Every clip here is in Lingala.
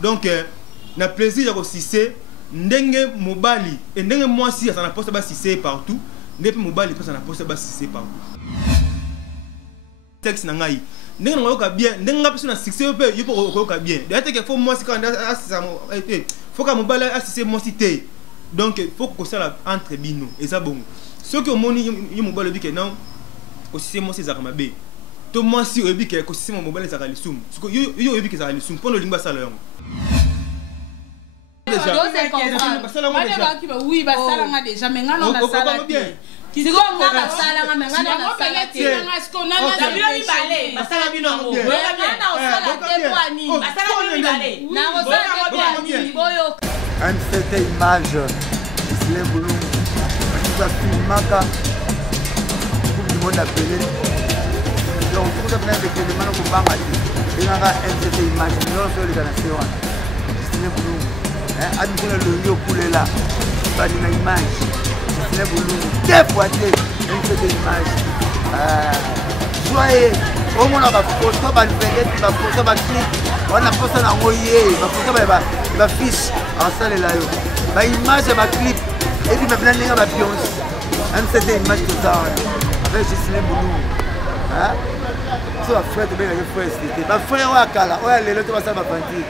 Donc na plaisir ya ko sisé ndenge mobali et ndenge mwasi ça na poste ba sisé partout ndenge mobali ça na poste ba sisé partout texte na ngai ndenge ngoyoka bien ndenge ngapi na succès pe yupo koyoka bien d'ailleurs que faut mwasi quand asisa faut ka mobali asisé mwasi te donc faut que ça entre bino et ça bon ce que moni yo mobali bi que non aussi mwasi za kamabe to mwasi oyebi ke ko sisé mobali za kalisum yo oyebi ke za kalisum pour le lingba ça là oui, bah ça là déjà, mais on a ça là. Qui se comprend pas ça là, mais on a ça là. Est-ce qu'on a la bio ni balé, bah ça là bio non. On a ça là te poani, bah ça là bio ni balé. Na on ça te poani, boyo. Un cette image, c'est le boulot. Ça filmaka. Tout le monde appelé. Donc tout le monde avec les mains au banga. Il y a un cette image, non sur les nations. C'est le boulot. Adikuna lonyo kulela bani na image c'est boulou déboîté une image joyeux au moins ba photo ba vedette ba photo ba clip on a posé na ngoye ba photo ba fiche en salle là yo ba image ba clip et puis maintenant les ba Beyoncé même cette image tout ça avec juste les boulou so frère de bien les frères c'était ba frère wa kala ouais les autres ça va fanti.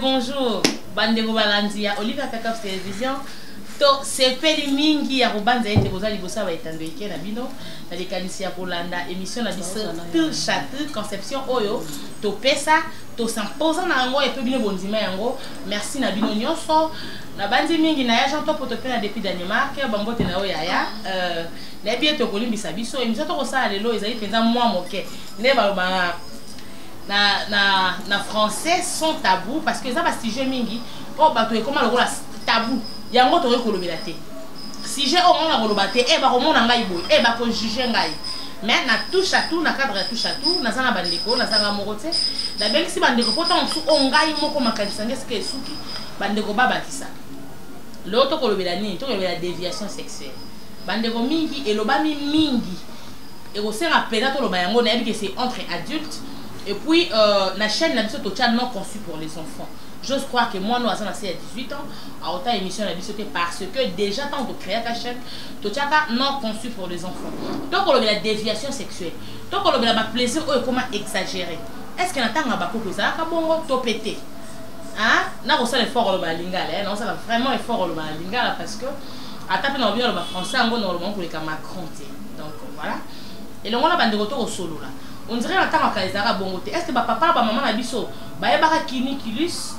Bonjour, Bandego Balandia, Olivier Kakaf Télévision. To c'est peli mingi ya kubanza ete bozali bosa ba etando eke na bino na likanisi ya kolanda émission na biso tout château conception oyo to pesa to s'imposer na yango et pe bino bondima yango merci na bino nyonso na bandi mingi na ya janto poto pe na depuis Danemark bambote na oyo ya na bien to kolimbisa biso émission to ko sala lelo ezali penza moi moke ne ba na français sont tabous parce que ça va si je mingi oh bato e comment le tabou yango to kolobela te si j'ai au moins la kolobate e ba komona ngai boy e ba ko juger ngai mais na touche à tout na cadre touche à tout na zanga bandeko na zanga morote la bengi si bandeko pota nsu ongai moko makanisa ngeske suki bandeko babakisa l'autre kolobela ni to kolobela déviation sexuelle bandeko mingi elobami mingi et au sein appela to loba yango na yebi que c'est entre adultes. Et puis, la chaîne n'a pas non conçue pour les enfants. J'ose croire que moi, nous avons assez à 18 ans, à autant émission la parce que déjà, tant de créer ta chaîne, tu as non conçu pour les enfants. Donc, on a la déviation sexuelle. Donc, on a le plaisir, comment exagérer. Est-ce qu'il y a un temps que ça a bon topété? Hein? Nous avons l'effort au lingala. Nous avons vraiment effort au lingala parce que, à taper dans le français, on a normalement pour les Macron. Donc, voilà. Et donc, on a un retour au solo là. On dirait que est-ce que papa et maman na biso bayebaka kinikilus?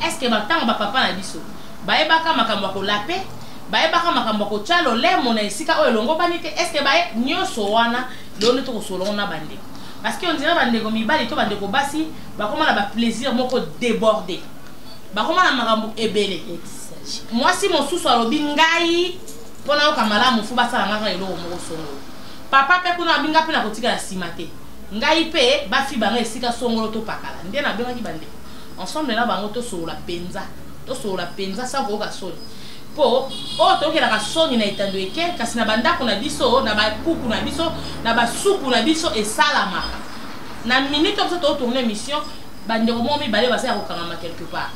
Est-ce que papa na biso bayebaka makambo ko lape? Bayebaka makambo ko tchalo le mona esika oyo longo banite? Est-ce que baye nyoso wana lone to solo na bande? Parce que on dirait bandeko mibali to bandeko basi bakoma na ba plaisir moko débordé. Bakoma na makambo ebele. Moi si mon sous alobi ngai pona okamala mufu basala ngaka eloko moko songo. Papa pe kuna binga pe na kotika ya simate ngai pe ba fi banga esika songolo to pakala ndé na benga ki bande ensemble na bango to solo la penza sa ko ka soni po o to ke na ka soni na itando eke kasi na banda kuna biso na ba kuku na biso na ba suku na biso e salama na minute comme ça to tourner mission bande ko momi balé ba sa ko kangama quelque part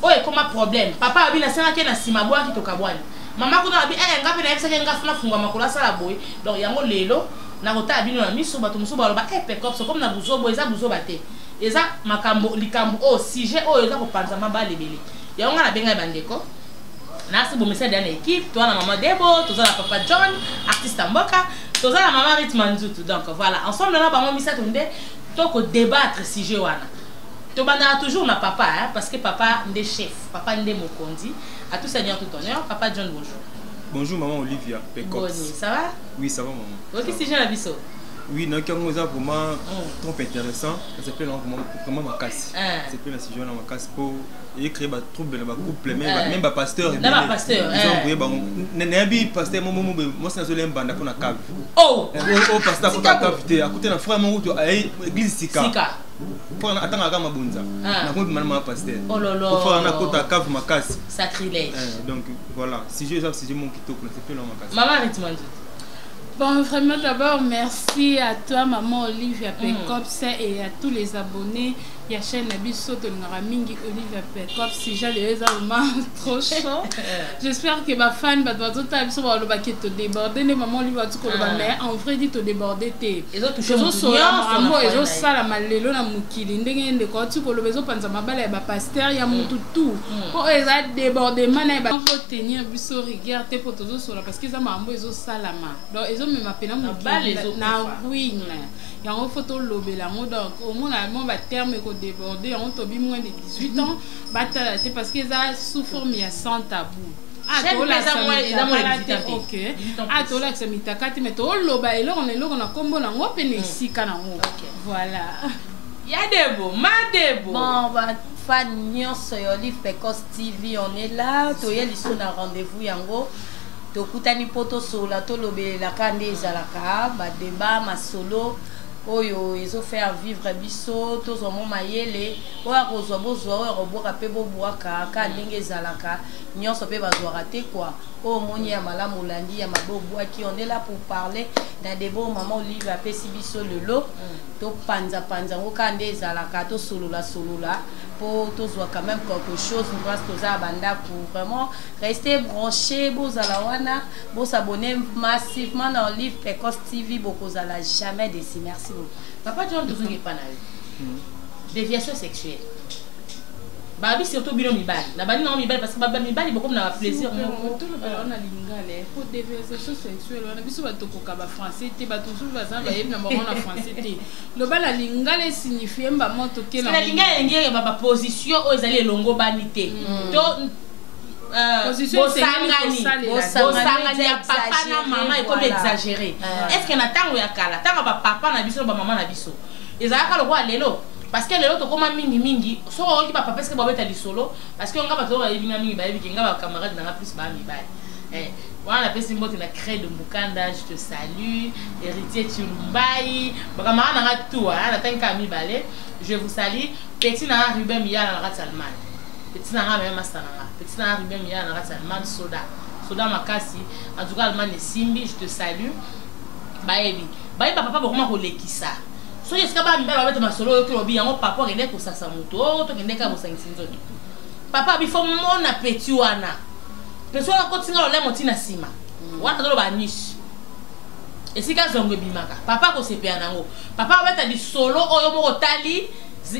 o e comme problème papa abi na sanga ke na simabwa ki to kabwani maman kuna abi ngapi na yebisa ke ngafuna fungwa makula sala boy donc yango lelo na kota bino na miso bato muso baloba pekop so comme na buzobo eza buzoba te eza makambo likambo o sujet o eza ko panza mabale bele yango na benga bandeko na si bo message na équipe toi na maman Debo toi na papa John artiste Mboka toi na maman Ritmanzutu donc voilà ensemble na bango misa tonde to ko débattre sujet wana to bana toujours na papa parce que papa ndé chef papa ndé mokondi à tout seigneur tout honneur papa John bonjour Bonjour maman Olivia Pecops. Ça va? Oui, ça va maman. Ok, si j'ai la biseau. Oui, donc c'est vraiment trop intéressant. Ça s'appelle vraiment ma casse. C'est plus la situation dans ma casse pour créer des troubles dans le couple, même pas pasteur. Même pas pasteur. Ils ont créé pasteur moi c'est un banda pour la cave. Oh, pasteur pour la cavité. À côté de frère mon église Sika. Pour attendre à ma bonza. Na ko maman pasteur. Oh là là. Pour faire na kota cave ma casse. Sacrilège. Donc voilà, si je mon kitoko, c'est plus dans ma casse. Maman rythme. Bon, vraiment d'abord, merci à toi, maman Olivia Pecops, et à tous les abonnés. Il y a chaîne Nabiso de Naramingi Olivia Pecops. Si j'ai les vraiment trop chaud. J'espère que ma fan va tout le temps te déborder. Les mamans Olivia tout mais en vrai dit te déborder t'es. Ils ont touché mon maman. Ils ont ça la malelo na mukili. Ndenge de quand tu peux le besoin penser ma balle ba pasteur il y a mon tout. Pour ils a débordé mana ba faut tenir biso rigueur te pour tout ça parce que ça m'a ils ont ça la main. Donc ils ont même appelé mon na wing là. Il y a une photo lobela donc au moins mon va terme ko déborder on tobi moins de 18 ans batala c'est parce que ça sous forme il y a sans tabou. Ah tola OK. Ah tola que mitakati mais to loba et là on est là on a combo na ngo pene sika na ngo. Voilà. Ya debo, ma debo. Bon bah fan nyonso yo Olive Pecops TV on est là to yeli so na rendez-vous yango. To kutani poto sola to lobela kande ezalaka ba débat ma solo oyo ils ont fait vivre biso tous au mayele oya kozwa bozwa oya koboka pe boboaka ka ndenge ezalaka nyonso pe bazwa raté quoi o moni ya malamu landi ya mabobwa qui on est là pour parler dans des beaux maman Olivia pesi biso lelo to panza ngo ka ndenge ezalaka to solola pour tous voir quand même quelque chose nous grâce à banda pour vraiment rester branché bozalawana bo s'abonner massivement dans Olive Pecops TV bokozala jamais déçu. Merci beaucoup. Papa John tout ce pas déviation sexuelle. Babi surtout bino mibali. Na bani na mibali parce que babi mibali beaucoup na plaisir tout le ballon na lingale pour déviation sexuelle on a biso batokoka ba français te batusu bazana ba yebna mama na français te le bala lingale signifie mba moto ke na lingale ngere ba position o ezali longo banité to bosangani ya papa na mama et comme exagéré est-ce que na tango ya kala tango ba papa na biso ba mama na biso ezalaka lokwa lelo parce que les autres comme mingi so qui papa parce que ba beta lisolo parce que on va ba yebina mingi ba yebi nga ba camarade na plus ba mi ba voilà pesi mbote na crée de Mukanda je te salue héritier Chumbai ba camarade na tout na tanka mi balé je vous salue petit na Ruben Mia na Rat Salman petit na même master na petit na Ruben Mia na Rat Salman soda makasi en tout cas Allemagne Simbi je te salue ba yebi papa ba comment ko lekisa so est-ce que ba mbala ba beta masolo que lobi yango papa ngende ko sasa moto to ngende ka bosangisinzoni papa bifo mona petit wana peso la kotinga lo le motina sima wana to ba niche esika zongo bimaka papa ko sepia nango papa beta di solo oyo moko tali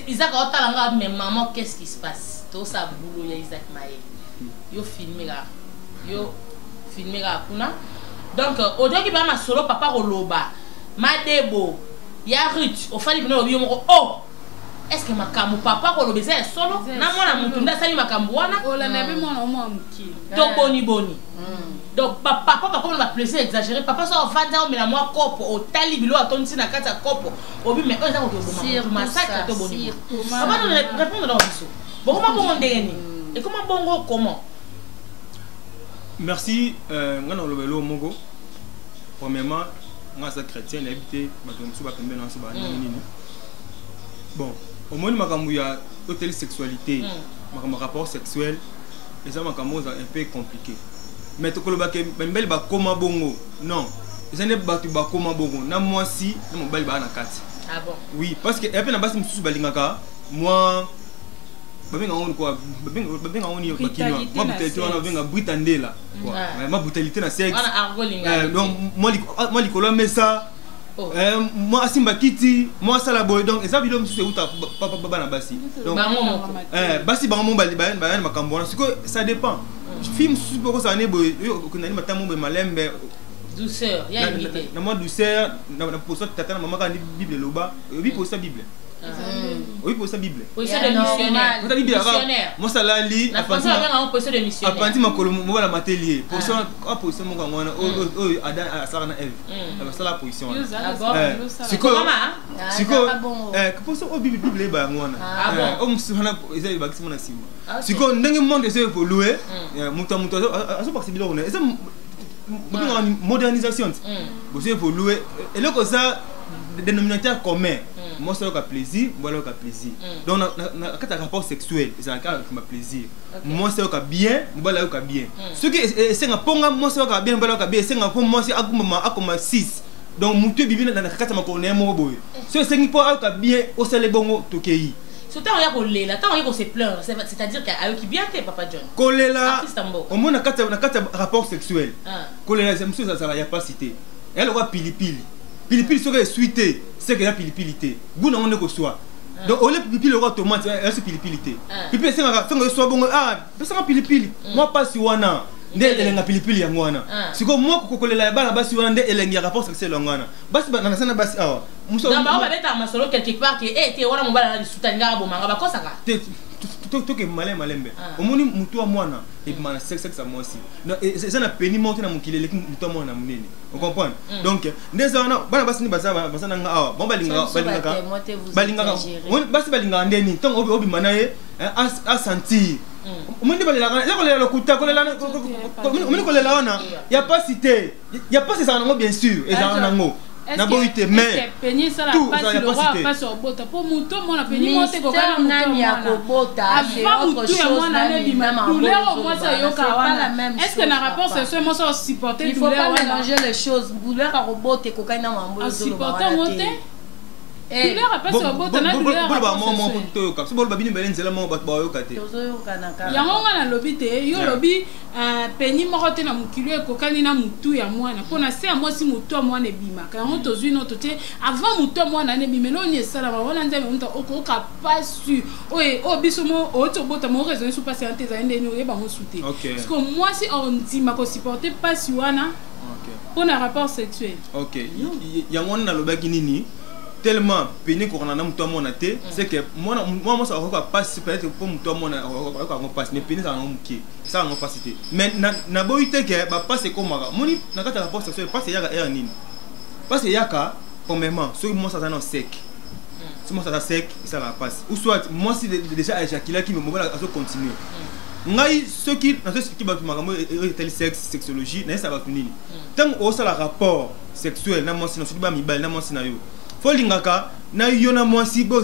Isaac otala nga mais maman qu'est-ce qui se passe to sa boulot ya Isaac Maye yo filmera kuna donc odio ki ba masolo papa ko loba madebo ya Ruth au fali bino obi moko oh est-ce que makambo papa ko lobeza solo na mwana mutu nda sali makambo wana ola na be mwana omo amki to boni donc papa comme va plaisir exagéré papa so vanda o mela moi kopo o tali bilo atonti na kata kopo obi mais oza ko to massacre to boni papa nous répondre dans biso bon comment bon ndeni et comment bongo comment merci ngana lobelo mongo premièrement moi ça chrétien l'habité batomsu ba pembe na so ba nini bon au moins makambo ya hôtel sexualité makambo rapport sexuel et ça makambo un peu compliqué mais to koloba ke mbele ba koma bongo non ça n'est pas ba koma bongo na moi si na mobali ba na kati ah bon oui parce que et puis na basi msusu balingaka moi babenga on quoi babenga on yo bakino moi brutalité on babenga brutandela quoi ma brutalité na sexe donc moi likolo mesa moi asimba kiti moi sala boy donc eza bilo msusu uta papa baba na basi donc basi bango bali ba makambo na siko ça dépend film super ça ne boy ko na matambo be malembe douceur ya limité na moi douceur na poso tata na maman quand bible loba bi poso bible Oui, pour sa Bible. Position de missionnaire. Pour sa Bible, moi ça l'a lu. La pensée avec un position de missionnaire. Apprenti ma colombe, moi la matelier. Position, position mon gars, Adam, Sarah na Eve. Ça la position. C'est quoi? C'est quoi? Position au Bible ba ngwana. On se hana ezali ba kisima na sima. C'est quoi? Ndenge monde ese évoluer. Muta aso parce que biloko na. Esa modernisation. Vous évoluer et là que ça dénominateur commun. Moi c'est le plaisir, moi le plaisir. Donc quand tu as rapport sexuel, c'est un cas qui m'a plaisir. Moi c'est le bien, moi le bien. Ce qui c'est un ponga moi c'est le bien, moi le bien, c'est un pont moi c'est à 6. Donc mutu bibi na kata makone mo boy. Ce c'est pour le bien au sale bongo tokei. Ce temps il y a collé là, temps il y a se plaindre, c'est-à-dire qu'il y a eux qui bien fait papa John. Collé là. Au moins na kata rapport sexuel. Collé là c'est monsieur ça y a pas cité. Elle aura pili. Pilipili serait suité, c'est qu'il y a pilipilité. Goût on ne soit. Donc au lieu pilipili aura tomate, elle se pilipilité. Pilipili c'est un soit bon c'est un pilipili. Moi pas si wana. Nde elenga pilipili ya ngwana. Siko moi kokolela ya bana basi wana nde elenga rapport sexuel ngwana. Basi na sana basi awa. Muso. Na ba beta masolo quelque part que te wana mobala na sutanga bomanga bakosaka. Toke malembe omoni mutu wa mwana et mana sexe ça moi aussi donc c'est na peni monter na mukilele mutu wa mwana munene on comprend donc ndeza wana bana basi ni bazaba basana nga awa bon balinga basi balinga ndeni tant obi manaye a sentir omoni balela ya kolela lokuta kolela omoni kolela wana ya pas cité ya pas ça nango bien sûr et ça nango na boité mais peigner ça la passe le roi passe au bota pour muto mon a peigner monter kokana nani ya kobota c'est autre chose na ne douleur moi ça yoka wana est-ce que na rapport c'est moi ça supporter il faut pas mélanger les choses douleur à robot et kokana mambo supporter monter douleur a passe au bota na douleur ba mo to ka so bol ba bini belenze la mo ba yoka te ya ngonga na lobi te yo lobi peni moko te na mokili ekokani na mutu ya mwana mpona se ya mwasi mutu ya mwana ebimaka yango tozwi noto te avant mutu ya mwana na ebima eloni esalama wana nzambe mutu okoyoka pasu oyo biso mo oti obota mo raisonne su pasi ante ezali ndeni oyeba ngo su te parceke mwasi ondima kosupporte pasi wana mpona rapport sexuel yango wana nalobaki nini tellement pénible qu'on a mutu mona te c'est que moi ça va passer peut-être pour mutu mona on passe mais pénible ça on qui ça on passe mais na boité que ba passer comme moni na kata rapport sexuel passer yaka er nini passer yaka premièrement sur moi ça dans sec si moi ça sec ça la passe ou soit moi si déjà éjaculé qui me mobile à continuer ngai ceux qui na ceux qui ba makambo tel sexe sexologie na ça va nini tant au ça la rapport sexuel na moi si na so ba mibale na moi si na yo folingaka na yona mwasi bo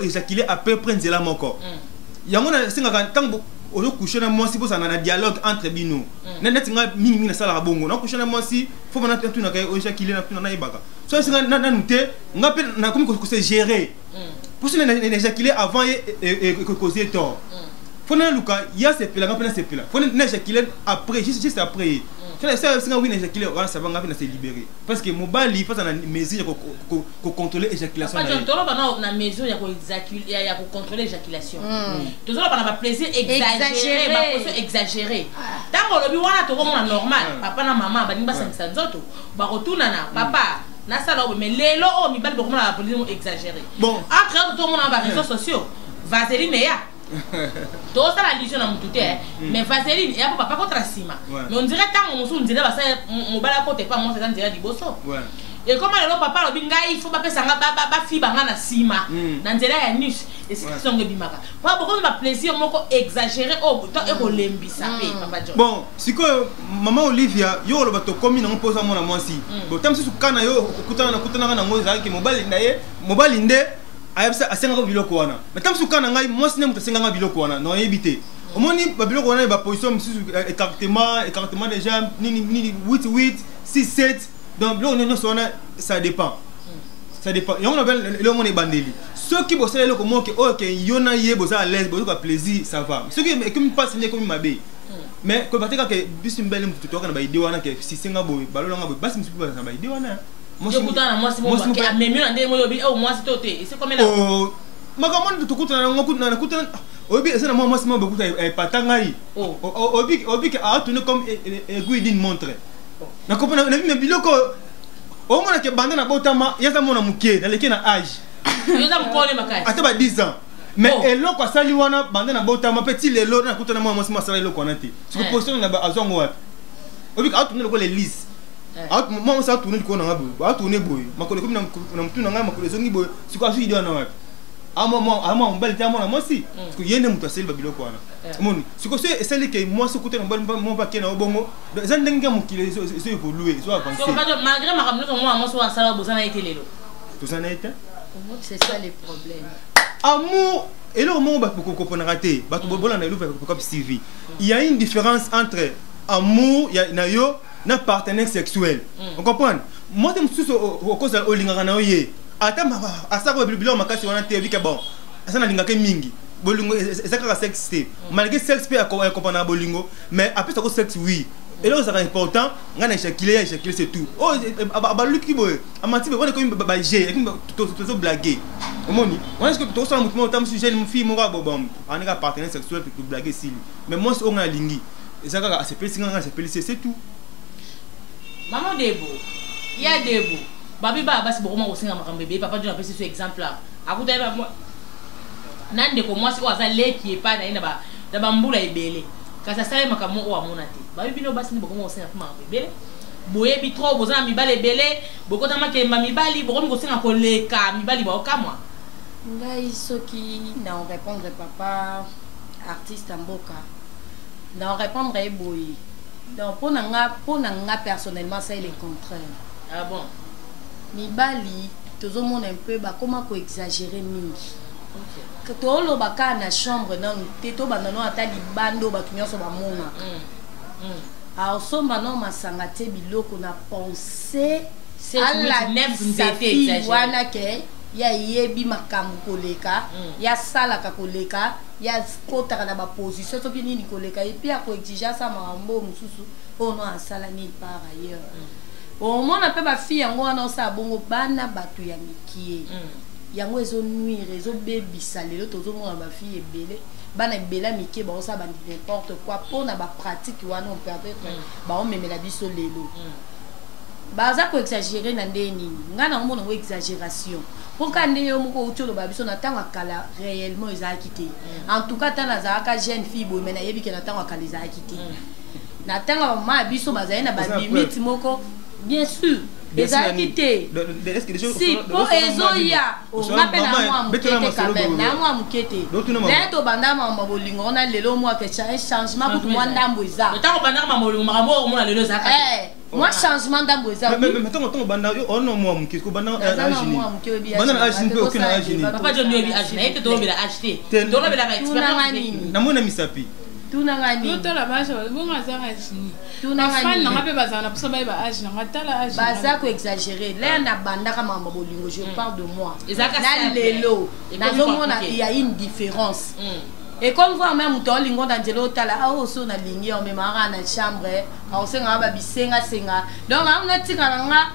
éjaculer à peu près nzela moko yango na singaka tango ozo coucher na mwasi bo ça na dialogue entre bino na netinga mingi na sala bongo na coucher na mwasi faut na tu na kay éjaculer na tuna na ibaka so singa na nute ngape na comme ko se gérer pour ça na éjaculer avant et causer tort faut na luka ya se pela ngape na se pela faut na éjaculer après juste après ça c'est oui éjaculer ça va ngapi na se libérer parce que mobali face na mesure ko contrôler éjaculation na tolo bana na mesure ya ko éjaculer ya ko contrôler éjaculation tolo bana ba plaisir exagéré ba position exagéré tango lobi wana to comme normal papa na maman ba nimba sanisa nzoto ba retourna na papa na sala mais lelo o mi ba ko na position exagéré bon après tout le monde na réseaux sociaux vaseline ya tout ça la lision na mututé mais vaseline et papa contre sima mais on dirait tant on se dirait ça mon bala côté pas moi c'est dans dirait liboso et comme le papa le binga il faut pas ça ba fi banga na sima dans dirait ya niche et ce qui sont bimaka pas beaucoup de plaisir moko exagéré au temps et kolembisa pe papa John bon si que maman Olivia yo lo bato komi na mposa mona mwasi bon tam si kana yo kutana na ngo za ki mobile ndaye mobile nde ayabisa asenga biloko wana mais tam sukana ngai moi sine mutu asenga biloko wana no yebite omoni ba biloko wana ba position mususu écartement déjà nini 8 6 7 donc là on sona ça dépend yango na bel le monde bandeli ceux qui bossent le comment que OK yona yebo za à l'aise bozo ka plaisir ça va ceux qui comme passe ne comme mabe mais ko bateka ke bisu mbele mutu toka na ba idée wana ke si senga boy balolanga boy basi musu ba na ba idée wana moi c'est moi qui a même un des mots au moins c'est toté c'est comme là oh makamon tukutana na kutana obi esa na moi c'est moi beaucoup patangai obi a tourné comme aiguille d'une montre na kopana na biloko o mona ke banda na botama yaza mona muke na leke na âge yoza mukole makasi ata ba 10 ans mais eloko asali wana banda na botama petit lelo na kutana mwa mwasi masala eloko wana te siko position na ba azongo wapi obi ka tourner lokole lisse moi ça tourner ko na ngabo ba tourner boy makole komi na mtu na ngama makole zongi boy siko asu idio na wapi ama mbali ta mwana mwasi siko yende mtu asali ba biloko wana moni siko se esali ke mwasi kutana mbali mo ba kena obongo za ndenge mukile so évoluer so avancer so malgré makamno mo mwasi wa sala bozana été lelo tozana été c'est ça les problèmes amour et là au moment où on a raté il y a une différence entre amour et partenaire sexuel on comprend moi je me suis au cause de l'olingana oye attends à ça que le bilan m'a cassé on a été vu que bon ça n'a l'ingaka mingi bolingo ça que sexe malgré sexe peut accompagner bolingo mais après ça que sexe oui et là c'est important ngana éjaculer c'est tout oh abaluki boy amati on est comme ba j'ai tout blaguer omoni on est que tout ça mutu tam sujet une fille mora bon on est partenaire sexuel pour blaguer si mais moi c'est on a lingi et ça ka c'est petit ngana c'est tout maman debo il y a debo babi baba si bokoma kosenga makambe bébé papa John appelle ce exemple là akuta ba moi nande ko moi si oza leki epa na ina ba mbula ebele kasi asala makambo oyo amona te babi bino basi ni bokoma kosenga mpo makambo ebele boyebi trop bozana mibali ebele bokotama kemba mibali bokomi kosenga koleka mibali baokamwa ngai soki na répondre papa artiste mboka na répondre eboyi donc pour nga personnellement ça il est contraire ah bon mibali tozomona un peu bakoma ko exagérer mingi que tolo baka na chambre nanu te to banano ata libando bakinyoso bamona aosomba no masanga te biloko na penser ala nef wana ke ya yebi makambo koleka ya salaka koleka ya kotaka na baposition soki nini koleka epi akoexige sa makambo mosusu oyo no asala nini par ailleurs omona mpe bafille yango wana osala bongo bana bato ya mikie yango ezonuire ezobebisa lelo tozomona bafille ebele bana ebele ya mikie baosala bandi n'importe quoi mpona bapratique wana peut-être baomemela biso lelo baza koexagere na ndenge nini ngai naomona yango exagération mpoka nde yo moko outi oloba biso na ntango akala réellement ezalaki te en tout cas ntango nazalaka jeune fille boye me nayebi ke na ntango akala ezalaki te na ntango bamama ya biso bazali na babimite moko bien sûr ezalaki te si mpo ezoya nga mpe na mwa moke te quand même na mwa moke te naye tobanda mama bolingo wana lelo mwake changement kutu mwa ndambo eza ntango bandaka mama bolingo makambo oyo omona lelo ezalaka moi changement ndambo eza mais tant banda ono mwa moke ko banda âge ni aucun âge ni papa John yobi âge na ete tolobela âge te tolobela ba expérience na mona misapi tunangani tala basha bonga za âge ni tunangani na ngape bazana posa ba âge na ngatala âge baza ko exagérer là na bandaka mama bolingo je parle de moi na lelo nazomona il y a une différence et comme voir même to lingo dans jelo tala a oso na lingi o memara na chambre a osenga ba bisenga senga donc on a tika nga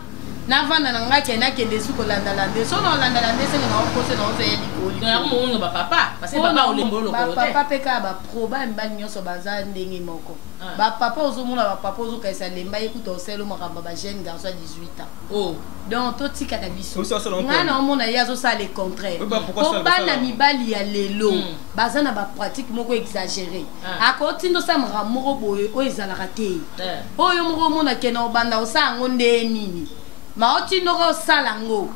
na vana na nga kena kende su ko landa lande so no landa lande senga na opose na ozo yeli koli donc yango mongo ba papa parce que baba olembolo ko te papa peka ba proba mbani nyoso baza ndenge moko ba papa ozo mona ba papa ozo kaisa lemba ekuta oselo makamba ba jeune garçon 18 ans oh donc to tika na biso nga na omona yazo ça le contraire ko bana mibali ya lelo baza na ba pratique moko exagéré akoti ndo sa moko boye o ezalaka te oyo moko mona kena obanda osa ngonde nini maoti ndoko salango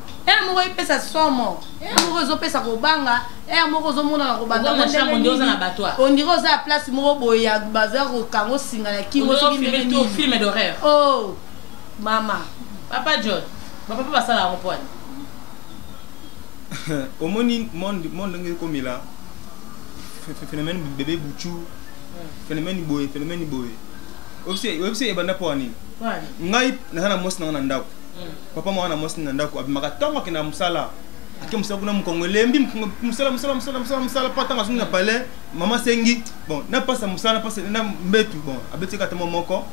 moko ipesa somo moko ezopesa kobanga moko ozomona na kobanda ondiro oza place moko boye ya baza kokango singa na kingo film d'horreur oh mama papa John papa basala yango pwani omoni monde ndenge komila phénomène bébé buchu phénomène boye obse ebanda pwani ngai nazana mosi na ndako papa mwana mosi na ndako abimaka tongo kina musala ake musala kuna mukongo lembi musala patanga sunga pale mama sengi bon na pasa musala pasa na mbetu bon abetika tamo moko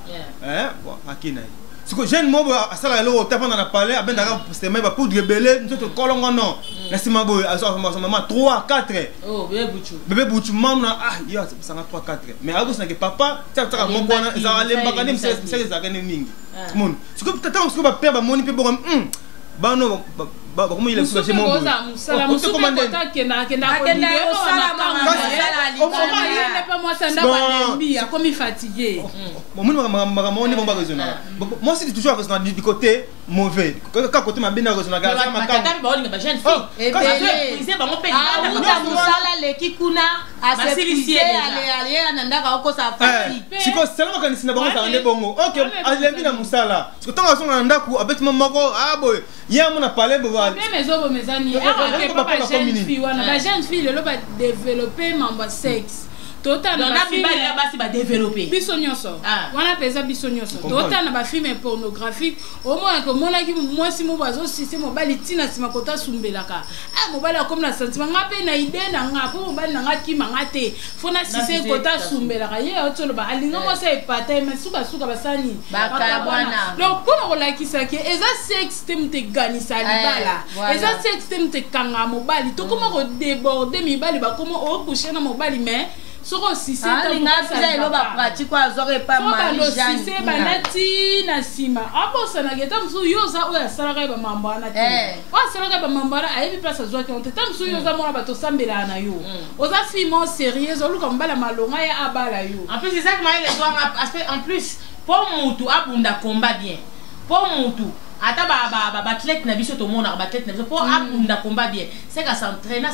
bon akina siko jeune mobo asala lo tapana na pale abendaka sema ba poudre belé ntoto kolongo non na sima boy aso mama 3 4 oh bébé buchu mamna ya sanga 3 4 mais abos na ke papa tsaka moko na za lembaka ni mse za kana mingi mon siko tata siko ba père ba moni pe bo bano comment il est chez mon boy musala musuku kota kenda fatigué. Moi c'est toujours du côté mauvais. Quand côté ma bien raisonnable. Tota na développer biso nyonso wana pesa biso nyonso tota na ba film pornographique au moins que mona ki moi si mo bazo sisi mo bali tina sima kota sumbelaka mo bali comme na sentiment ngape na idée na nga po mo bali na ngaki mangate fona sisi kota sumbelaka ye otolo ba alinga mo sa epata mais suka basani bakabwana donc pour la ki sa ke eza sex tem te ganisa libala eza sex tem te kanga mo bali to comment ko déborder mi bali ba comment o coucher na mo bali mais soko sisi pratique azore pas mal sisi banati na sima abosa na geta msu yoza oya salaka ba mambana te o salaka ba mambana ayebi place azwa ke onte tamsu yoza mona bato sambela na yo oza film sérieux oluka mbala malonga ya abala yo en plus c'est ça que moi les doigts aspect en plus pour mutu abunda combat bien pour mutu ata ba athlète na biso to mona ba athlète na biso pour abunda combat bien c'est qu'à s'entraîner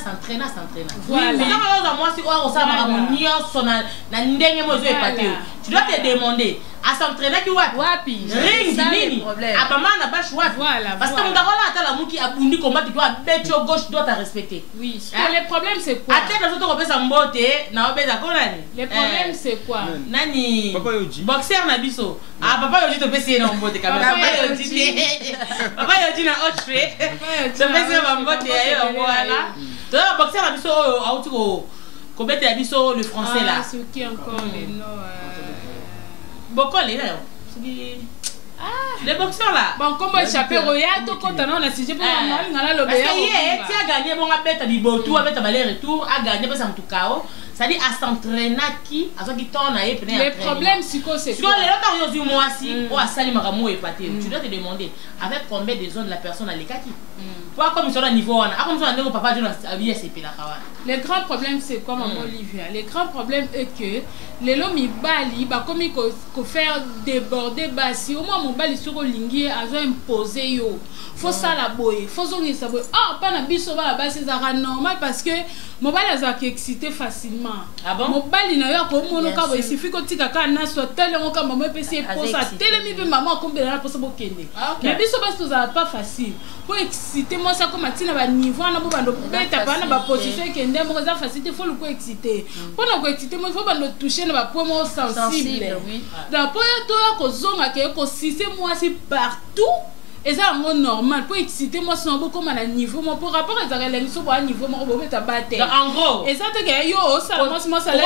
voilà moi si on ça ba monio sona na ndenge mozo epate tu dois te demander à s'entraîner qui wapi ring nini abamana bash wapi parce que ndakola ata la muki abundi combat tu dois betio gauche doit te respecter oui le problème c'est quoi athlète na zo to pesa mbote na obeza konani le problème c'est quoi nani boxeur na biso papa yoji to pesa na mbote kamera papa yoji na autre to pesa na mbote ayo voilà to boxeur na biso auti ko bete ya biso le français là ce qui encore les noms Bokole là. Les boxeurs là. Bon, comment échapper royal to quand on a signé pour moi ngala lobe ya. Tu as gagné bon abeta bibotu abeta baler retour a gagné parce que tukao. Ça dit à s'entraîner qui à ce qui tourne à épner. Le problème psycho c'est quoi? Les autres ont dit moi si ou à sali maramo épaté. Tu dois te demander avec combien de zones la personne a les kaki. Pas comme ils sont à niveau on a comme ça on papa Dieu a bien c'est la kawa. Le grand problème c'est comme Olivia. Le grand problème est que les lomi bali ba comme il faut faire déborder basi au moins mon bali sur lingi a imposer yo. Faut ça la boy, faut zongi ça boy. Ah pas na biso ba basi ça normal parce que mon bali a excité facilement. Ah bon? Mon bali na yo ko mono ka il suffit que tika ka na so tele on ka maman pesi pour ça tele mi pe maman comme la pour ça bokende. Mais biso basi ça pas facile. Pour exciter moi ça comme atina ba niveau na bo bando beta pa na ba position que ndemo za facilité faut le ko exciter. Pour na ko exciter moi faut bando toucher na ba point sensible. Donc pour to ko zonga ke ko sise moi si partout. Et ça c'est normal pour exciter moi c'est beaucoup comme à niveau moi pour rapport à ça les sont à niveau moi on ta battre en gros et ça te que yo ça moi ça là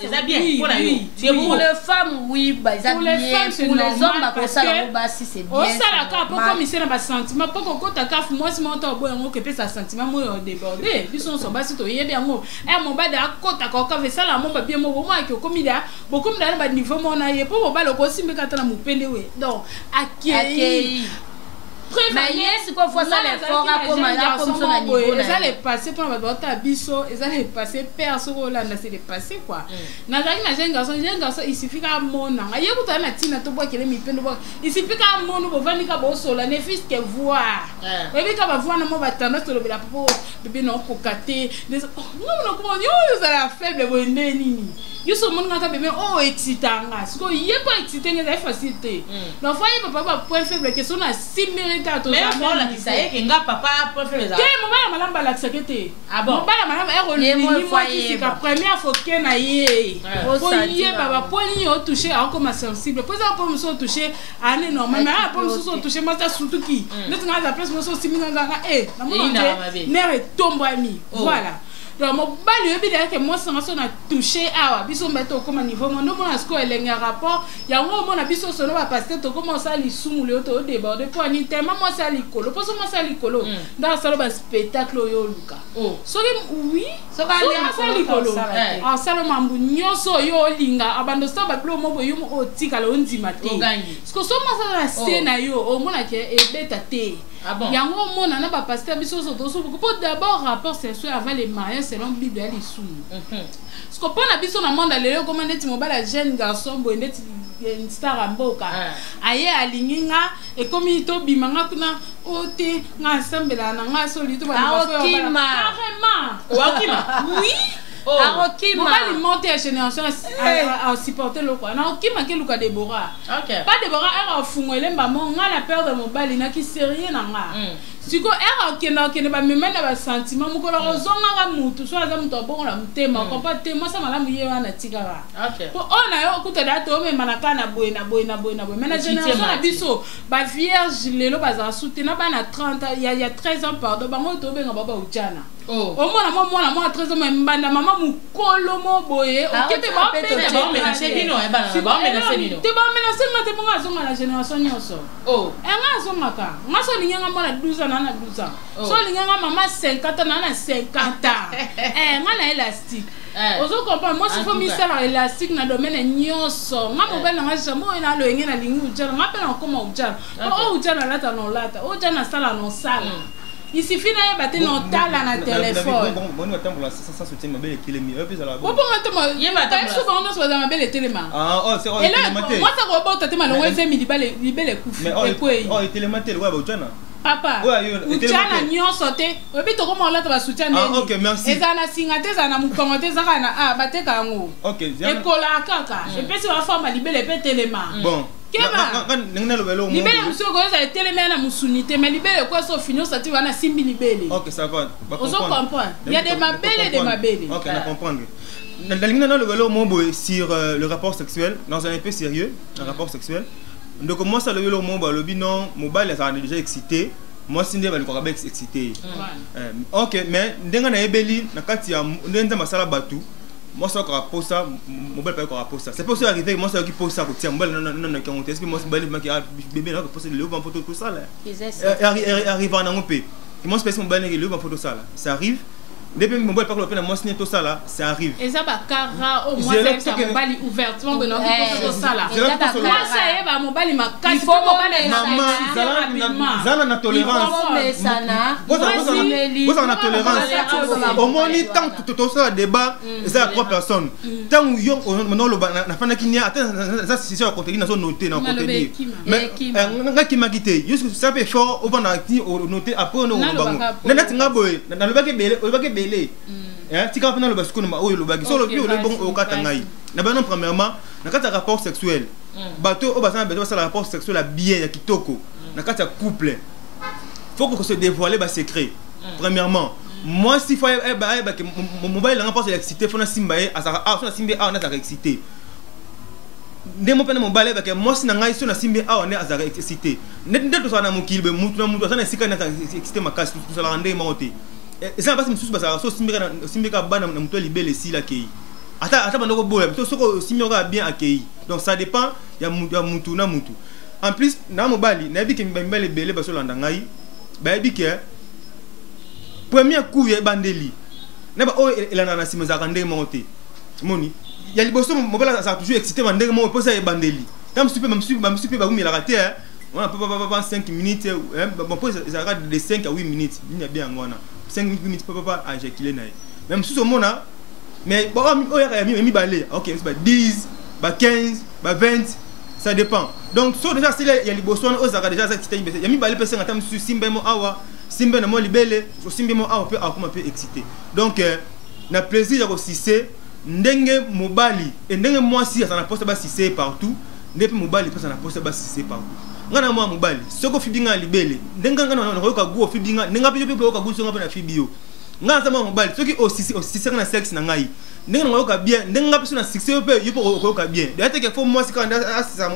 c'est bien pour les femmes oui bah ça bien pour les hommes bah pour ça là bah si c'est bien ça la cap pour comme c'est un sentiment pour qu'on ta caf moi si mon temps bon que ça sentiment moi déborder puis on s'en bat si to y bien moi et mon bas de côté quand fait ça là mon pas bien moi que comme il a beaucoup dans le niveau mon aïe pour mon bas le aussi mais quand on a mon pende oui donc accueillir. Mais yes quoi faut ça les fort comme ça na niveau là ça les passer pour ta biso et ça les passer perso là c'est les passer quoi na jeune garçon il suffit qu'à mon aïe ko ta na tina to bois que les mi pendo il suffit qu'à mon bo vani ka bo sola ne fils que voir et puis ka ba voir na mo ba tendance to la pour bébé non ko katé non comment yo ça la faible bo nini yo so mon ka bébé oh excitanga parce que il est pas excité c'est facilité donc faut y papa point faible que son a 6 minutes à tout ça mais la ça y est que nga papa point faible ça que mon bala malamba la sakete ah bon mon bala malamba est revenu moi qui la première fois que na yé faut y baba point ni au toucher comme sensible pour ça pour me so toucher année normal mais pour me so toucher moi ça surtout qui nous nga la place moi so 6 minutes nga na mon mère tombe ami voilà. Donc mon bali yo bi que moi ça a touché awa biso meto comme niveau mon non mon score elle a rapport ya ngo mon biso so no ba passer to commence à li sumu le to déborder pour ni tellement moi ça li kolo pour moi ça li kolo dans ça le spectacle yo luka so oui so ka li kolo ah ça le mambu nyoso yo linga abando ça ba plo mo bo yo o tika lo ndima te parce que so moi ça la scène yo o mona ke e beta te Ah bon? Yango mona na ba pasteur biso so to so pour d'abord rapport sexuel avant les mariages selon Bible ya lisumu. Parce que pour na biso na monde lelo comment neti mobala jeune garçon bo neti une star amboka. Aye alinginga et comme ito bimanga kuna ote nga sambela na nga solito ba ba carrément. Wakima. Oui. Arokima. Mobali monte à génération à supporter le quoi. Na okima ke luka Deborah. OK. Pas Deborah era fungwele mbamo nga la peur de mobali na ki sérieux na nga. Siko era okena ba memena ba sentiment mukolo rozonga ga mutu so aza mutu abonga mutema ko pa tema sa malamu ye wana tikara. OK. Po ona yo kuta dato me manaka na boye na boye na boye na boye. Mais na génération na biso ba vierge lelo baza soutenir ba na 30 il y a 13 ans pardon bango to benga baba ujana. Oh. Au moins moi 13 ans mbanda maman mukolo mo boye okete ba pena ba menacer bino e bana ba menacer bino. Te ba menacer ngate bonga zonga na génération nyoso. Oh. Nga zonga ka. Nga so linga mona 12 ans na 12 ans. So linga maman 50 ans na 50 ans. Nga na élastique. Ozo comprendre moi si faut mi sala élastique na domaine nyoso. Nga mobile nga jamo ina lo ngena lingi ujana. Nga pe na koma ujana. O ujana lata no lata. O ujana sala no sala. Il suffit d'aller battre nos talents à téléphone. Bon, nous attendons ça soutient ma belle télé. Bon, souvent on se voit dans ma belle télé. Ah, oh, c'est et là, moi ça robot t'as mal on fait midi balé libelle coup. Mais oh, télématel ouais ujana. Papa. Ujana nyo sauté. Obi to comment là tu vas soutenir. Ah, OK, merci. Ezana singate ezana mukongote ezaka na ah bateka ngo. OK, et kola kaka. Et puis sur la forme libelle pe téléma. Bon. Libele monsieur goza eteleme na musunité mais libele quoi so finir ça tu vas na simbi libele. OK, ça va. On se comprend. Il y a des mabelles et des mabelles. OK, on comprend. Dans l'ingénieur le vélo mon boy sur le rapport sexuel dans un peu sérieux, un rapport sexuel. Donc moi ça le vélo mon boy le binon mobile ça a déjà excité. Moi si ndeba le excité. OK, mais ndenga na ebeli na kati ya ndenza masala batu. Moi ça rapport ça mobile pas rapport ça. C'est pas ça arriver moi ça qui pose ça côté mobile non qui monte est-ce que moi c'est qui bébé là poser le en photo tout ça là. Arrive en angopé. Moi c'est mobile le en photo ça là. Ça arrive. Depuis mon mobile pas le peine moi signer tout ça là, ça arrive. Et ça va cara au moins c'est mobile ouvertement que non qui pose ça là. Moi ça y est ba mobile ma carte faut mobile maman zala na tolérance. Vous en tolérance. Au moins ni tant tout ça débat ça trois personnes. Tant yo non le na fana kinia attends ça c'est sur côté na zone noter na côté. Mais nga qui m'a quitté. Juste ça peut fort au bana noter après on bango. Na tinga boy na le bake tu quand le basco oyo le bagi solo le bon au katangai na bana premièrement na kata rapport sexuel bateau au bassin beto ça rapport sexuel à bien ya kitoko na kata couple faut que se dévoiler ba secret premièrement moi si faut mon mobile là rapport excité faut na simba à ça na simba on a ça excité ndemo pena mobile ba ke moi si na ngai so na simba on est à ça excité ndeto ça na mukilbe mutu ça na sika na excité makasi tout ça la rendre monter et ça passe mususu basa so simbeka bana na muto libele si la kei ata bandoko boya to soko simyoka bien akei donc ça dépend ya mutu na mutu en plus na mobali na bi ke mbele bele baso landa ngai ba bi ke premier coup ya bandeli na ba o elana na sima za kande monter moni ya liboso mobala ça toujours excité bandeli mo posa ya bandeli tam super ba gumi la raté on a pas 5 minutes bon pour ça rate de 5 à 8 minutes il y a bien ngona 5 minutes papa a éjaculé naï même si au monde mais bon oh ya mi balé OK c'est pas 10 ba 15 ba 20 ça dépend donc so déjà c'est il y a liboso on ozaka déjà ça excité ya mi balé pesa ngata musu simba mo awa simba na mo libele so simba mo awa peut akoma peut excité donc na plaisir ya ko sisé ndenge mobali et ndenge moi si ça na poste ba sisé partout ndenge mobali pesa na poste ba sisé partout ngana mwa mobali soko fibinga libele ndenga ngana na koyoka guo fibinga ndenga pe koyoka guo songa pe na fibio ngana sama mobali soki aussi na sexe na ngai ndenga koyoka bien ndenga pe na sexe pe yupo koyoka bien date que faut moi si quand asisa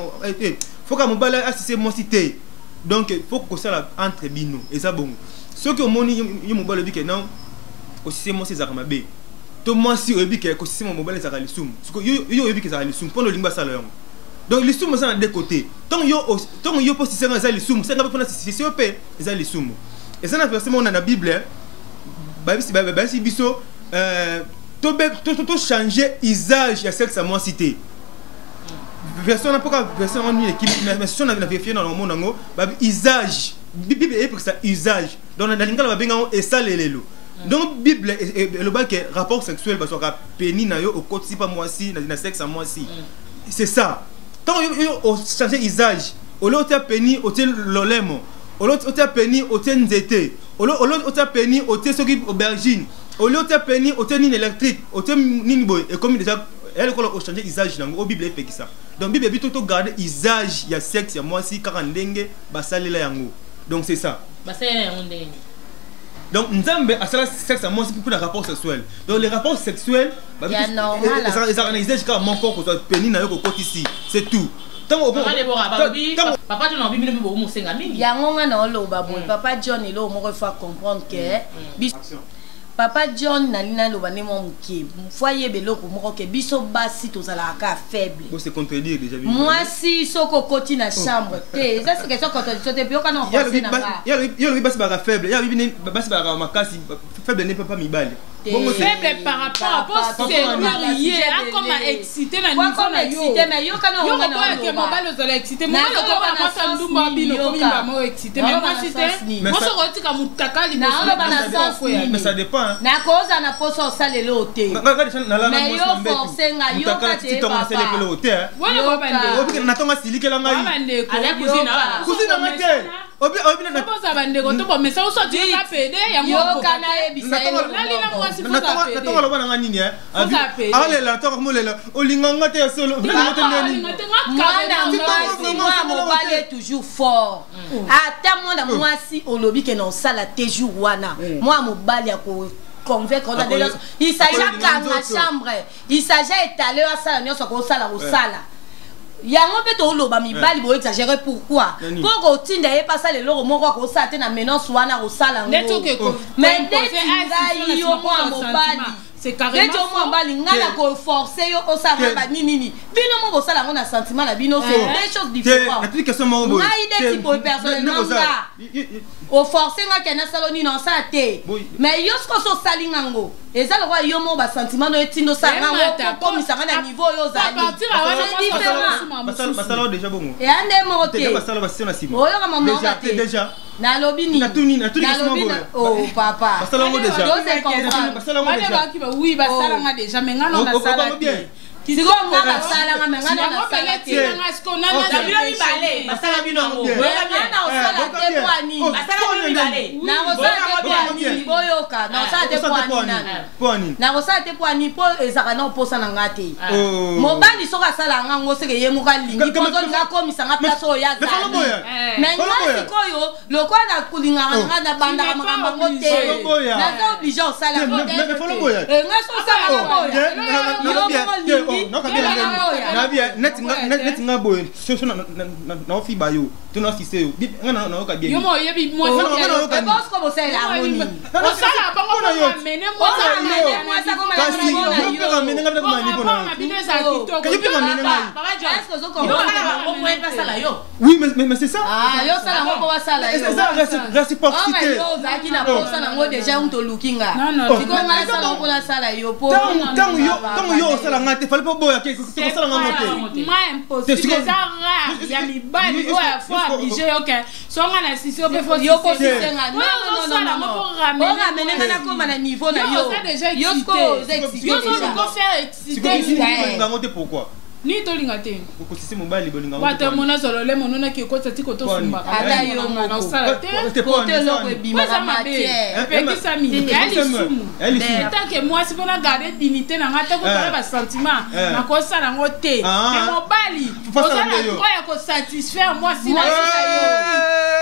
faut que mobali asise moi cité donc faut que ça la entre bino et ça bon soki o moni yo mobali bi ke non aussi moi c'est zakamabe to moi si o bi ke ko si mobali za kalisum soko yo bi ke za kalisum pour le lingba sala yo. Donc les sous sont de côté. Tant yo poste ça les sous, ça n'a pas fait c'est op, ça les sous. Et ça n'a forcément dans la Bible. Si biso to changer usage à sexe à moi cité. Version n'a pas version en équipe mais si on a vérifié dans le monde ngo usage Bible est pour ça usage. Donc dans l'ingala babenga et ça lelo. Donc Bible le bas que rapport sexuel parce que pénis na yo au côté pas moi si na sexe à moi si. C'est ça. Tant on changer usage. Au lieu de pénis au tel lolemo. Au lieu de pénis au tel nzete. Au lieu de pénis au tel soki aubergine. Au lieu de pénis au tel électrique, au tel nini boy et comme déjà elle ko la changer usage nango Bible est fait ça. Donc Bible est plutôt garder usage ya sexe ya moi si car ndenge basalela yango. Donc c'est ça. Basalela yango ndenge. Donc Nzambe a ça sexe à moi c'est pour les rapports sexuels. Donc les rapports sexuels il y a normal. ils organisent jusqu'à mon corps que pénis na yo ko côté ici. C'est tout. Papa John a Bible mo musenga mingi. Yango nga na oloba boy. Papa John il o mo refa comprendre que Papa John nalina loba ne mo muke. Foyer beloko moko ke biso basi tozala ka faible. Bon c'est contredire déjà. Moi si soko koti na chambre. Te, ça c'est question quand tu te bio kana penser na nga. Yo le basi ba faible. Ya bibi basi ba makasi faible ne peut pas mibali. Faible par rapport à sérieux comme excité na niveau na yo. Mais yo kana on va que mon bal aux excité. Moi le ko na sanduma bino comme ba mo excité. Mais moi c'était moi so roti ka mutaka li mais ça dépend. Na koza na poso salelo te. Mais yo forcer nga yo ka te papa. Wala ko bande. Obi na tonga silikela ngai. Bande ko. Kusina ngate. Obi na posa bande ko to bo mais ça so tu ka pede ya mo. Yo kana e bisayo. Natonga loba nanga nini eh. Ale la tonga mo lela. Olinga ngate ya solo. Moi mobali toujours fort. Ata moi na moi si olobi ke non sala toujours wana. Moi mobali ako convaincre il s'agit à la chambre. Il s'agit étaler à ça nyonso ko sala ko sala. Yango pe to loba mibali bo exagérer pourquoi? Pour ko tinda e pas ça le loro moko ko sa te na menace wana ko sala ngo. Mais dès yo moi mobali c'est carrément ça. Moi mobali ngala ko forcer yo o sa ba nini. Bino mo bo sala ngo na sentiment na bino c'est deux choses différentes. C'est une question mo bo. Ngai de type personnellement nga. O forcer nga kana saloni non ça te. Mais yo sko so salinga ngo. Eza le roi yo mo ba sentiment no etindo sa nga comme ça na niveau yo zali. Basalo déjà bon. Et ande mo te. Basalo ba sina simo. Oyo kama mo ba te. Déjà. Na lobini. Na tuni kisimo bo. Oh papa. Basalo ngo déjà. Basalo ngo déjà. Oui, basalo nga déjà mais nga non na sala. Siko nga basala nga mais nga na sala te. Dabilo mibale. Basala bino ngo. Na osala te poani. Basala mibale. Na osala te poani. Boyoka. Na osala te poani. Na osala te poani po ezaka na oposa na ngate. Mobali soka sala nga ngo seke ye muka lingi pozo nga komisa nga place oya zali. Mais nga sikoyo lokwa na kulinga nga na banda ka makamba ngote. Na zo oblige osala ngote. Nga so sala ngote. Yo net nga boy so na ofi bayo to na sise yo nga na ka bien yo mo yebi mo e boss ko bo sai la harmonie o sala ba ko na mene mo sa mene mo sa ko ma kasi yo ka mene nga ka mani pona yo ka mene nga est-ce que zo ko mo mo pas sala yo oui mais c'est ça yo sala mo ko sala yo c'est ça réciprocité yo zaki na posa na ngo déjà on to lookinga siko nga sala ko la sala yo po tant yo sala ngate fallait pas boya ke ko sala ngate moi impossible ça rare ya mi bani o ya fois obligé OK so nga na sisi o be fo yo ko sisenga non o ramene na ko na niveau na yo yo ko excité yo ko faire excité ngate pourquoi ni to linga te ko sisi mobali bolinga wata mona solo le monona ki ko tsati ko to sumba ata yo na sala te ko te lo ko bima na matière pe ki sami elle tant que moi si bona garder dignité na ngata ko para ba sentiment na ko sala ngote mais mobali o sala ko ya ko satisfaire moi si na yo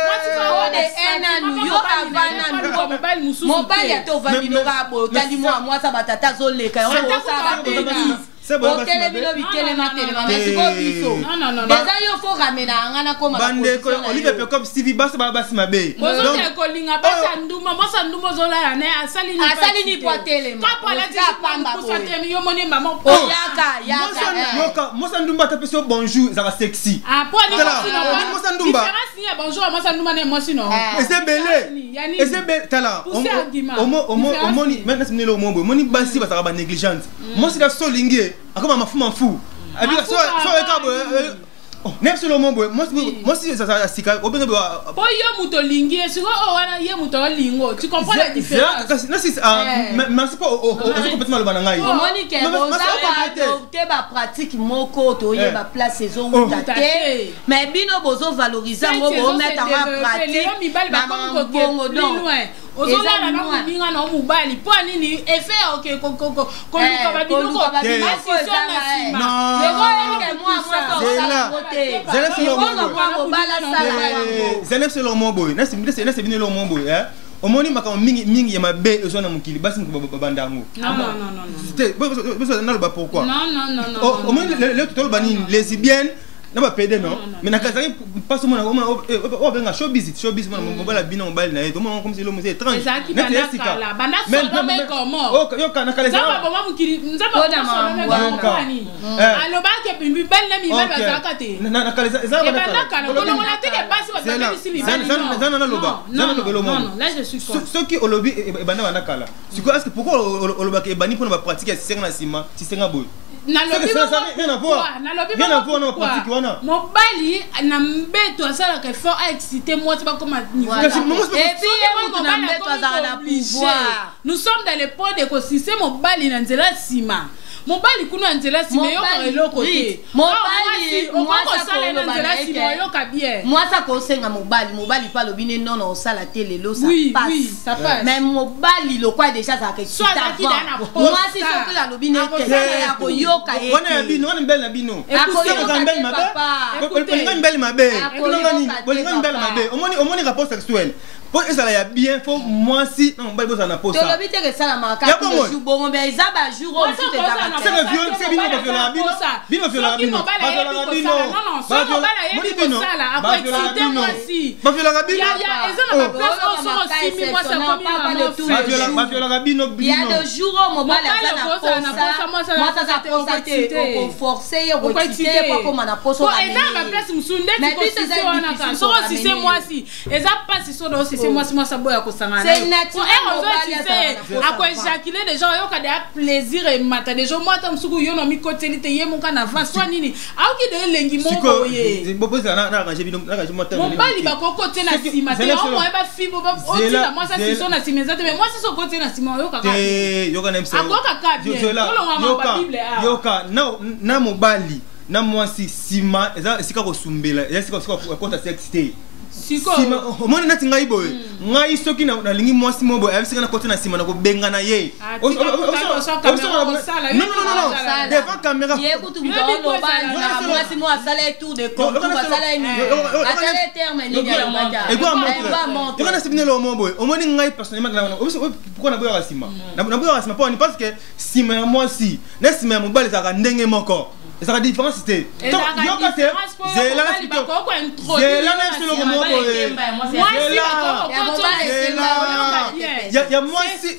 moi si ko de enanu yo avana no mobali mususu mobali ato vandi no ga bo tali moi sa batata zo leka yo sa ba c'est bon télé mais c'est pas biso non déjà yo faut ramener ngana koma bande ko Olivier pe comme Stevie basi mabe donc ko linga basa nduma mosa nduma zola ya ne asali ni po télé ka pala ti pamba ko sa temi yo moni maman yaka mosa ndumba ta peso bonjour ça va sexy po ni mosa ndumba différence ni bonjour mosa ndumba ne mo sino c'est belé tala omoni maintenant c'est le mombo moni basi ba ça va négligente moi c'est la solingue akoma mafuma mfu abi so ekabo Même sur le monde, moi si ça sika, au bien po yo muto lingi siko o wana ye muto lingo. Tu comprends la différence? Non si merci pas au complètement le banangai. Moni ke boza adopter ba pratique moko to ye ba place saison ou daté. Mais bino bozo valoriser ngo bo mettre en pratique. Mi bal ba kongo loin. Ozolala na mubinga na mubali po nini effet ok ko luka ba bino ko non Zenep c'est le mot boy. Na c'est venu le mot boy hein. Omoni makamo mingi ya mabe ezona mukili basi mkubandango. Non pourquoi? Non. Omoni le tout bani lesbienne na ba pede non. Mais na kazaki pas au monde o benga showbiz mon mobile bino mobile na yeto mon comme si l'homme c'est étrange. Banda so mais comment? Yo kana kale ça. Nzaba boma mukili nzaba boma aloba ke bimbi belle na mi ba zakate. Na kale ça ba kala ko na teke basi ba bimbi sili ba. Zana loba. Non, là je suis contre. Ce qui olobi e banda wana kala. Est-ce que pourquoi oloba ke bani pour na pratiquer senga na sima, senga boy? Mobali na mbeto asala ke fort a excité moi c'est pas comme niveau. Et puis nous sommes dans le point de conscience mobali na nzela sima. Mobali kuna nzela sima yo ka eloko te. Mobali moi ça sala na nzela sima yo ka bien. Moi ça ko senga mobali pa lobine non on sala télé lo ça passe. Oui, ça passe. Mais mobali lo quoi déjà ça que moi si ça que la lobine télé ya ko yo ka e. Wana bino wana mbele na bino. Mbele mabe. Omoni rapport sexuel. Pour ça ya bien faut moi si non mbele boza na posa. To lobi te que ça la marque jour bon mais ça ba jour on tout est d'accord. C'est le viol, c'est bino viola bino. Bino viola bino. Non, ça mobala yebi ko sala ako excité moi si. Ba viola bino. Ya ezana ba place on sort aussi moi ça comme ba viola bino. Il y a des jours où mobala ça moi ça excité au forcer au excité pas comme na poso. Bon et dans ma place musunde tu c'est wana ka. So si c'est moi si. Eza pas si so do si c'est moi ça boya ko sangana. C'est naturel mobala. Ako éjaculer des gens yo ka de plaisir et mata des gens moi tam suku yo no mi kotelite ye mon kana avance soit nini. Au ki de lengi mon boye. Bobo ça na ranger bino na ranger mota. Mon bali ba ko kote na sima te au moins ba fibo ba otila moi ça si so na sima mais moi si so kote na sima yo ka ka. Yo ka nem ça. Akoka ka bien. Yoka na mobali na moi si sima eza sika ko sumbela eza sika ko konta sexte. Sima omoni nati ngai boy ngai soki na lingi mwasi mo boy abisika na kote na sima na ko benga na ye non devant caméra ye kutu mtolo bana mwasi mo asala tour de compte asala ni asala terme ni ya mata et quoi na sibine lo mo boy omoni ngai personnellement na pourquoi na boya sima na boya sima pour ni parce que sima ya mwasi na sima ya mobali za ndenge moko. Ça a différence c'est donc yoka te zela moi si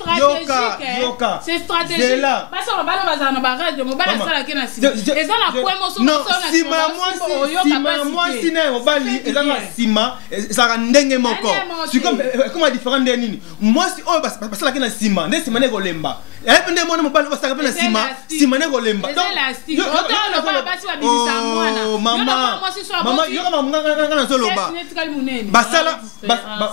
yoka c'est stratégique parce que on va bazar na barrage mo bala sala kena si eza na kwa mo so non sima moi si na mobali eza na sima ça ndenge moko c'est comme différent de nini moi si oh basala kena sima ne sima ne kolemba et ndenge mo mobali basala kena sima ne kolemba Maman, yo kama munganga na zoloba.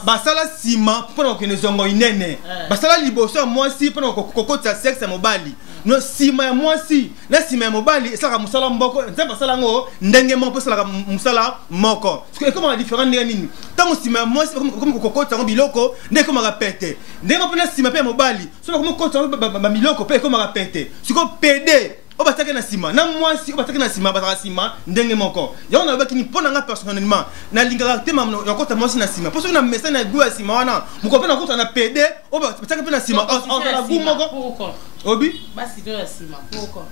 Basala sima pona ko nezongo inene. Basala liboso mwasi pona ko kokota sexe mobali. No sima ya mwasi, na sima ya mobali sala musala mboko, nzamba basala ngo ndenge moko sala musala moko. Parce que comment la différence ndenge nini? Tango sima ya mwasi comme kokota ngo biloko, ndenge comme rapete. Ndenge pona sima pe mobali, so comme kokota ba biloko pe comme rapete. Siko PD obatake na sima na mwasi obatake na sima bataka sima ndenge moko ya on abaki ni pona nga personnellement na lingaka te mam ya kota mwasi na sima parce que na message na goût ya sima wana mukope na kota na PD obatake pe na sima la goût moko obi basi do ya sima pourquoi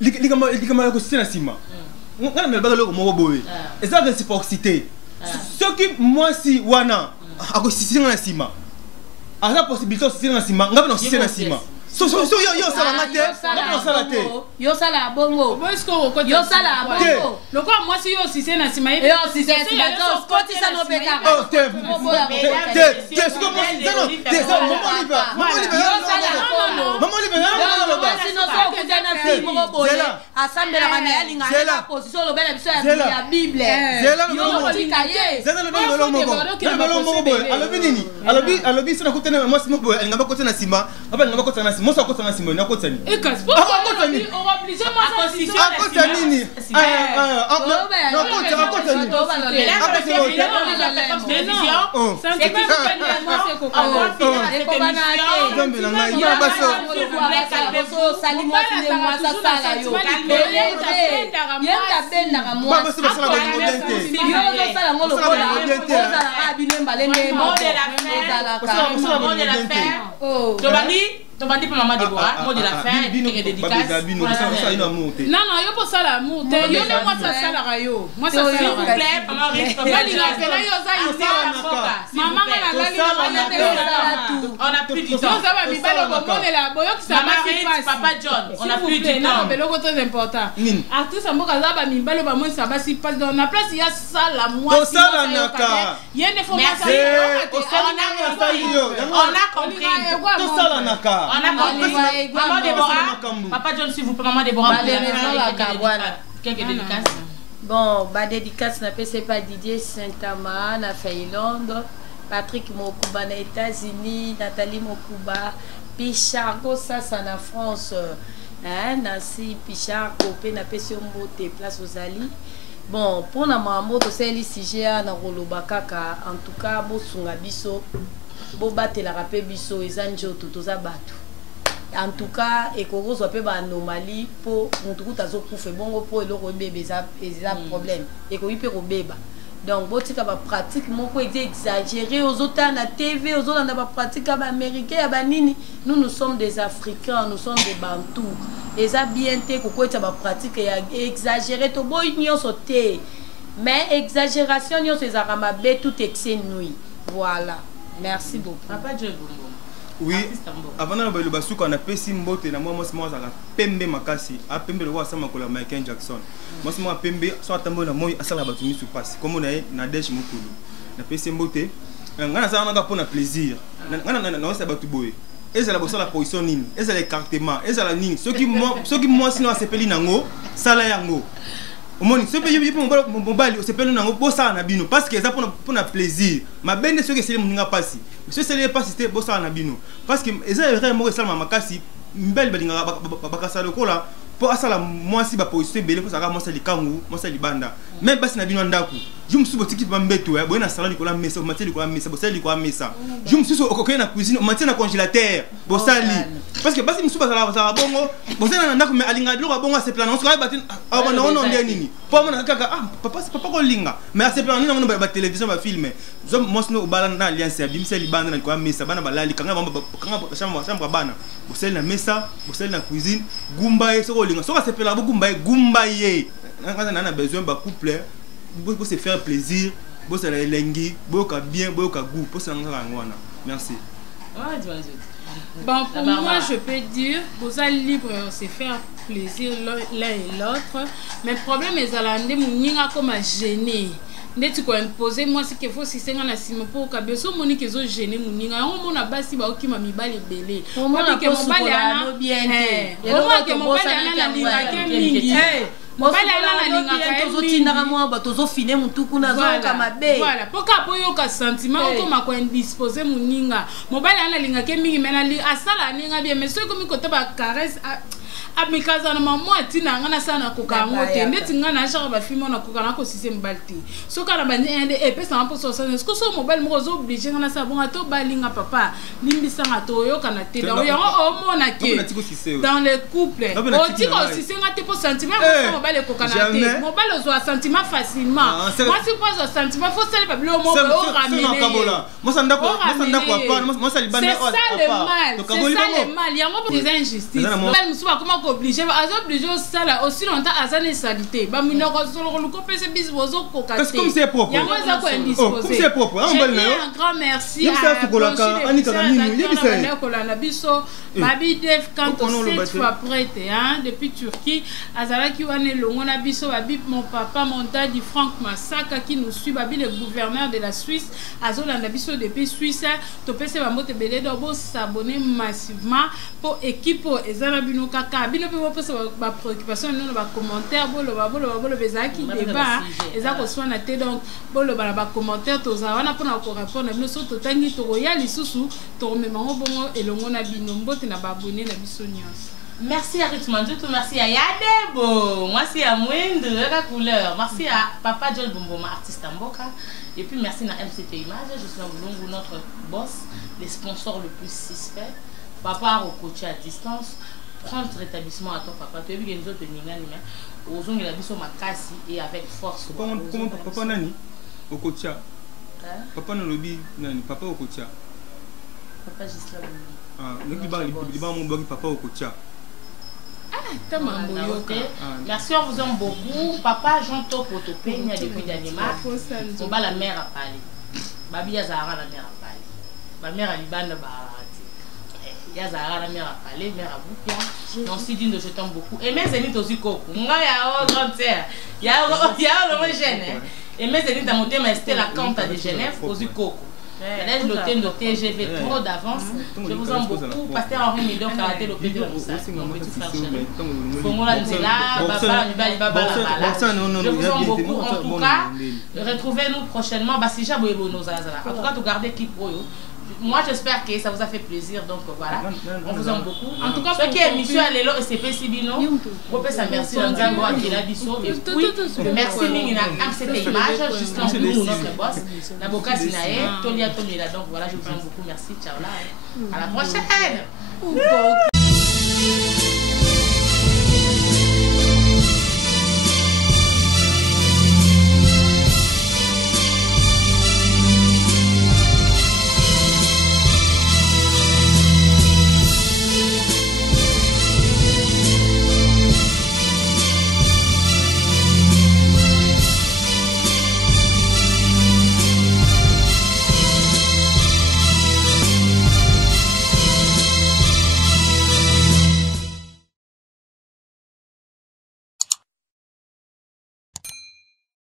likama ya kosite na sima ngana me baka loko moko boye eza réciprocité ce qui mwasi wana akosite na sima a possibilité de site na sima ngabe na site na sima so yo sala ngate na sala te yo sala bongo yo sala bongo loko moi si yo sise na sima yo sise na to koti sa no peka oh te ce que moi non te ça maman liba yo sala bongo maman liba sinon okutana fille moko boye asambelaka na ye alingana na position olobela biso ya bible yokotika ye alobi nini alobi so nakutana mwasi moko boye alingaba kota na nsima apa alingaba kota na nsima moso akota na nsima nakota nini akota nini Tobandi pour maman Déborah, mot de la fin, dédicace. Non, yo pour ça l'amour. Yo ne moi ça ça la rayo. Moi ça ça. S'il vous plaît, maman Rick. Maman on a plus du temps. Papa John, on a plus du temps. Non, mais le très important. Artiste en boka zaba mi balo ba moi ça va si passe dans la place il y a ça la moi. To ça la naka. Il y a une information. On a compris. To ça la naka. On a compris. Maman Déborah, Papa John, s'il vous plaît, maman Déborah. Quelques dédicaces. Bon, bah dédicace n'a pas Didier Saint-Amand, na Finlande, Patrick Mokuba na États-Unis, Nathalie Mokuba, Pichard Gossassa na France, Nancy Pichard Copé na Pesombo te place aux Ali. Bon, pour na mambo to seli CGA na Rolobakaka, en tout cas bo sunga biso, bo batela rapé biso ezanjo totoza batu. En tout cas, et qu'on soit peu anomalie pour mon tout à zo fait bon pour le bébé ça problème et qu'on y peut bébé. Donc bon tu capable pratique mon quoi exagéré aux autres à la TV aux autres on a pratique à américain à nini nous sommes des Africains nous sommes des Bantous et ça bien té quoi tu vas pratique et exagéré to boy nyo sauté mais exagération nyo ces aramabe tout excès nuit voilà merci beaucoup. Papa Dieu. Oui, avant de le basuka on a pesi mbote na moi moi za pembe makasi a pembe le wasama ko la Michael Jackson moi moi pembe so atambo na moi asala batumi su passe comme on a na desh mukulu na pesi mbote ngana za na pour na plaisir ngana na sa batu boye ezala bosala position nini ezala écartement ezala nini soki moi sino asepeli nango sala yango omoni ce pays pour mobali o sepeli nango bosa na bino parce que ça pour na plaisir ma bende soki c'est muninga pasi ce c'est pas cité bosa na bino parce que ezala vraiment ça makasi mbeli balinga bakasa lokola pour asala moi si ba position belé pour ça moi ça likangu moi ça libanda même basi na bino ndaku jum subo tiki ba mbeto ya boyena sala likola mesa matie likola mesa bosali likola mesa jum suso okoke na cuisine matie na congélateur bosali parce que basi musuba sala bongo bosana ndako mais alinga biloko bongo se plana on se ka batin abana on ndé nini po mona kaka papa ko linga mais se plana nini ba télévision ba filmer zo moi no bala na alliance ya bimse libanda na likola mesa bana balali kanga chambre bana bosali na mesa bosali na cuisine gumba e soko linga soko se plana gumba ye na besoin ba couple pour se faire plaisir, pour se l'élengi, pour que bien, pour que goût, pour se merci. Bon, pour moi, je peux dire, vous êtes libre de se faire plaisir l'un et l'autre, mais le problème est que nous sommes comme gênés. Dès que tu imposer moi c'est qu'il faut si c'est un assis pour que so moni que zo gêné muninga on a basi ba oki mami ba lebele on a que mon bali ana bien on a que mon bali ana linga ke mingi mobali ana linga ka tozotinaka mwa bato tozofine mutu kuna zoka mabe voilà poka poyoka sentiment okoma ko indisposer muninga mobali ana linga ke mingi mena li asala ninga bien mais ceux comme côté ba caresse amikaza na maman atina ngana sana kokango te ndeti ngana achaka ba filmo na kokana ko sise mbalti soka na bandi ende epesa mpo so sana est-ce que so mobile moko zo obligé ngana sa bonga to balinga papa limbisa ngato yo kana te da yo o mona ke dans le couple o tiko sise ngate po sentiment ko mobile kokana te mobile zo sentiment facilement moi si pas zo sentiment faut sel bablo mo o ramener moi ça ndako papa moi ça libanda c'est ça le mal il y a moi des injustices mobile musuba comment obligé ça aussi longtemps azane salité ba minoko solo ko pese bis bozo ko kate parce que comme c'est propre ya moi ça ko indisposé comme c'est propre un grand merci à la biso babi def quand cette fois prête hein depuis Turquie azala ki wane longo na biso babi mon papa mon daddy Franck Massaka qui nous suit babi le gouverneur de la Suisse azolanda biso depuis Suisse to pese ba mote belé do bo s'abonner massivement pour équipe ezana bino kaka bino pe bo pese ba préoccupation non ba commentaire bolo bezaki débat ezako swana te donc bolo ba commentaire to za wana pona ko répondre bino so to tangi to royal lisusu to memango bongo elongo na bino mbote na ba abonner na biso nyonso. Merci à Ritmandu, merci à Yadebo, merci à Mwende, la couleur, merci à Papa Joel Bomboma, artiste Mboka, et puis merci à MCT Image, je suis en Boulongo, notre boss, les sponsors le plus suspect, Papa au coach à distance, prendre rétablissement à ton papa, tu as vu que nous autres aux ongles la biso makasi et avec force. Comment papa nani au coach? Papa no lobby nani, papa au coach. Papa Gisela. Ah, nous qui mon blog papa au coach. Merci, on vous aime beaucoup. Papa Jean Topo Topé, depuis Danemark. On va la mère à Paris. Babi Yazara la mère à Paris. Ma mère à Liban de Barati. Yazara la mère à Paris, mère à Boupia. Non, si dit je t'aime beaucoup. Et mes amis aussi coco. Moi, il y a un grand terre. Il y a le gêne. Et mes amis dans mon thème, c'était la cante de Genève aussi coco. Je TGV trop d'avance. Je vous aime beaucoup. Pasteur Henri Midon, karaté le pédé mon petit frère chéri. Fomola Nzela, Baba, je vous aime beaucoup. En tout cas, retrouvez-nous prochainement. Si j'ai besoin de nos azala. En tout cas, vous gardez qui pour eux. Moi, j'espère que ça vous a fait plaisir. Donc voilà, on vous aime beaucoup. En tout cas, ce qui est émission à l'élo et c'est Sibino. Vous pouvez ça merci à Nzango qui l'a biso. Et puis, merci Nina MCT Image, Justin Blou, notre boss. Naboka Sinae, Tolia Tomila. Donc voilà, je vous aime beaucoup. Merci. Ciao là. À la prochaine.